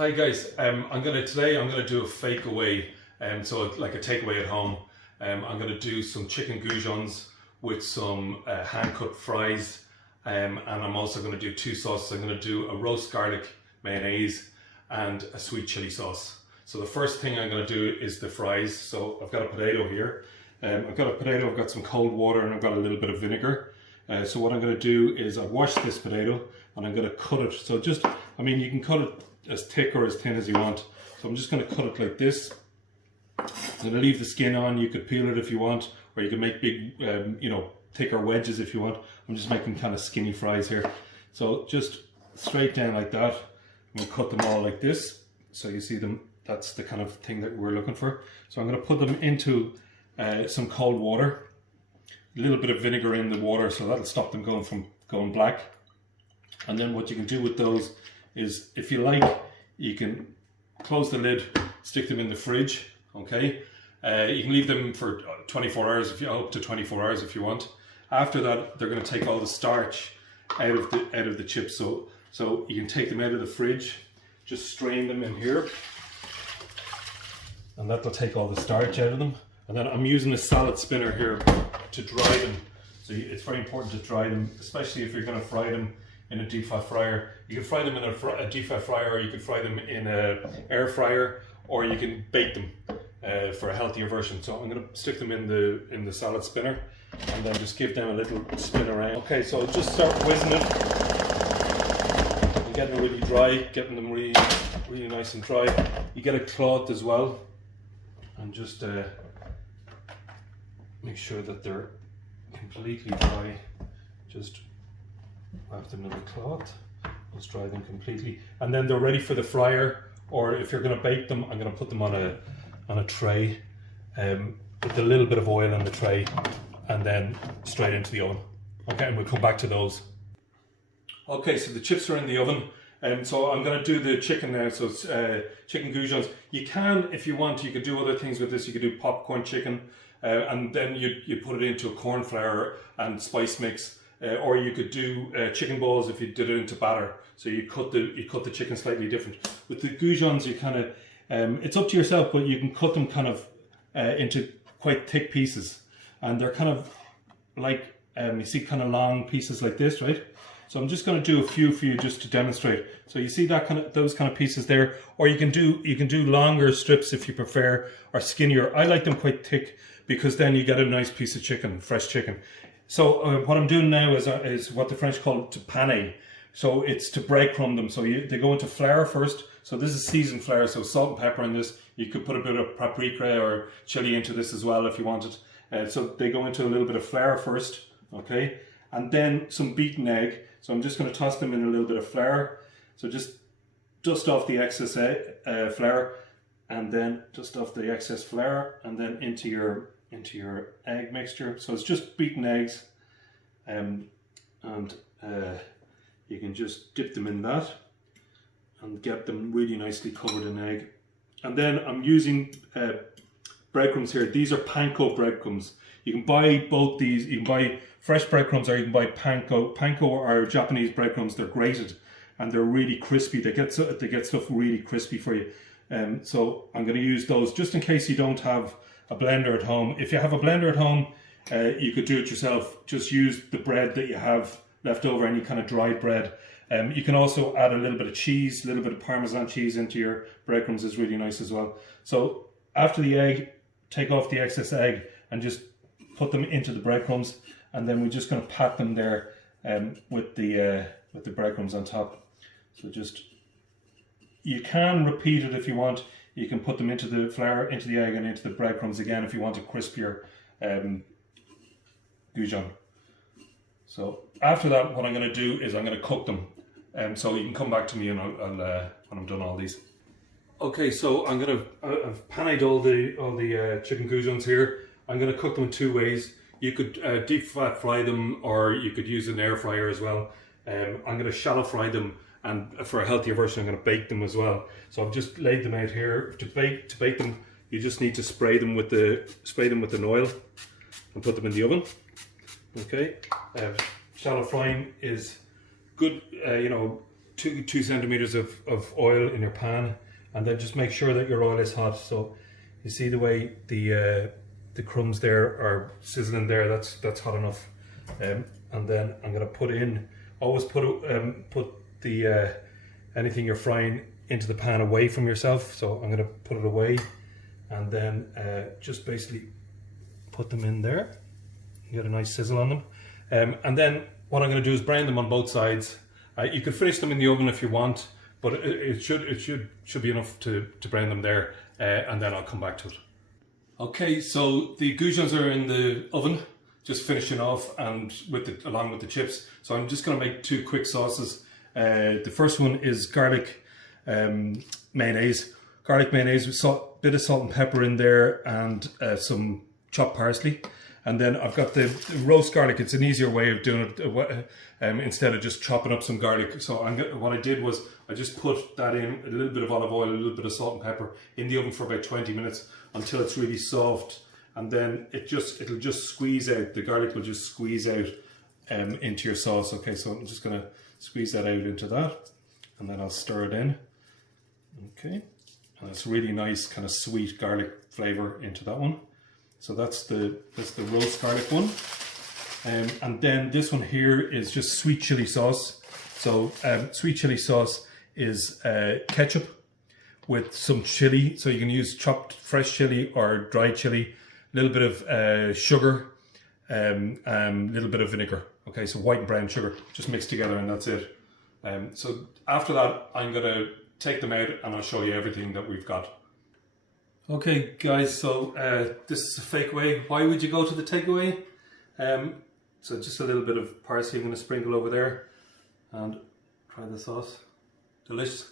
Hi guys, today I'm gonna do a fakeaway, so like a takeaway at home. I'm gonna do some chicken goujons with some hand cut fries, and I'm also gonna do two sauces. I'm gonna do a roast garlic mayonnaise and a sweet chili sauce. So the first thing I'm gonna do is the fries. So I've got a potato here. I've got some cold water, and I've got a little bit of vinegar. So what I'm gonna do is I've washed this potato and I'm gonna cut it. So you can cut it as thick or as thin as you want. So I'm just going to cut it like this. I'm going to leave the skin on. You could peel it if you want, or you can make big, thicker wedges if you want. I'm just making kind of skinny fries here. So just straight down like that. I'm going to cut them all like this. So you see them, that's the kind of thing that we're looking for. So I'm going to put them into some cold water. A little bit of vinegar in the water, so that'll stop them going black. And then what you can do with those is, if you like, you can close the lid, stick them in the fridge, okay? You can leave them for 24 hours, up to 24 hours if you want. After that, they're going to take all the starch out of the chips, so you can take them out of the fridge, just strain them in here, and that will take all the starch out of them. And then I'm using a salad spinner here to dry them. So it's very important to dry them, especially if you're going to fry them in a deep fat fryer. You can fry them in a deep fat fryer, or you can fry them in an air fryer, or you can bake them for a healthier version. So I'm going to stick them in the salad spinner and then just give them a little spin around. Okay, so just start whizzing it and getting them really dry, getting them really nice and dry. You get a cloth as well, and just make sure that they're completely dry. Just wrap them in the cloth, just dry them completely, and then they're ready for the fryer. Or if you're going to bake them, I'm going to put them on a tray with a little bit of oil in the tray, and then straight into the oven. Okay, and we'll come back to those. Okay, so the chips are in the oven, and so I'm going to do the chicken now. So it's chicken goujons. You can, if you want, you could do other things with this. You could do popcorn chicken, and then you put it into a corn flour and spice mix. Or you could do chicken balls if you did it into batter. So you cut the chicken slightly different. With the goujons, you kind of it's up to yourself, but you can cut them kind of into quite thick pieces, and they're kind of like you see, kind of long pieces like this, right? So I'm just going to do a few for you just to demonstrate. So you see those kind of pieces there, or you can do longer strips if you prefer, or skinnier. I like them quite thick because then you get a nice piece of chicken, fresh chicken. So what I'm doing now is what the French call to pané. So it's to breadcrumb them. So they go into flour first. So this is seasoned flour, so salt and pepper in this. You could put a bit of paprika or chili into this as well if you wanted. So they go into a little bit of flour first, okay? And then some beaten egg. So I'm just going to toss them in a little bit of flour. So just dust off the excess flour, and then dust off the excess flour, and then into your egg mixture. So it's just beaten eggs, and you can just dip them in that and get them really nicely covered in egg. And then I'm using breadcrumbs here. These are panko breadcrumbs. You can buy both these. You can buy fresh breadcrumbs, or you can buy panko. Panko are Japanese breadcrumbs. They're grated and they're really crispy. They get stuff really crispy for you. So I'm going to use those just in case you don't have a blender at home. If you have a blender at home, you could do it yourself. Just use the bread that you have left over, any kind of dried bread. You can also add a little bit of cheese, a little bit of Parmesan cheese into your breadcrumbs is really nice as well. So after the egg, take off the excess egg and just put them into the breadcrumbs, and then we're just going to pat them there with the breadcrumbs on top. So you can repeat it if you want. You can put them into the flour, into the egg, and into the breadcrumbs again if you want a crispier goujon. So after that, what I'm going to do is I'm going to cook them. So you can come back to me and I'll when I'm done all these. Okay, so I've panéed all the chicken goujons here. I'm going to cook them in two ways. You could deep fat fry them, or you could use an air fryer as well. I'm going to shallow fry them, and for a healthier version, I'm going to bake them as well. So I've just laid them out here. To bake them, you just need to spray them with an oil and put them in the oven. Okay, shallow frying is good. two centimeters of oil in your pan, and then just make sure that your oil is hot. So you see the way the crumbs there are sizzling there, that's hot enough. And then I'm going to put in, always put the anything you're frying into the pan away from yourself. So I'm going to put it away, and then just basically put them in there. You get a nice sizzle on them. And then what I'm going to do is brown them on both sides. You can finish them in the oven if you want, but it should be enough to brown them there, and then I'll come back to it. Okay, so the goujons are in the oven, just finishing off, and along with the chips. So I'm just going to make two quick sauces. The first one is garlic mayonnaise. Garlic mayonnaise with bit of salt and pepper in there, and some chopped parsley. And then I've got the roast garlic. It's an easier way of doing it instead of just chopping up some garlic. So what I did was I just put that in, a little bit of olive oil, a little bit of salt and pepper in the oven for about 20 minutes until it's really soft. And then it'll just squeeze out, the garlic will just squeeze out into your sauce. Okay, so I'm just going to squeeze that out into that, and then I'll stir it in. Okay, and it's really nice kind of sweet garlic flavor into that one. So that's the roast garlic one. And then this one here is just sweet chili sauce. So sweet chili sauce is ketchup with some chili. So you can use chopped fresh chili or dried chili, a little bit of sugar, a little bit of vinegar. Okay, so white and brown sugar just mixed together, and that's it. So after that, I'm going to take them out and I'll show you everything that we've got. Okay guys, so this is a Fakeaway. Why would you go to the takeaway? So just a little bit of parsley I'm going to sprinkle over there, and try the sauce. Delicious.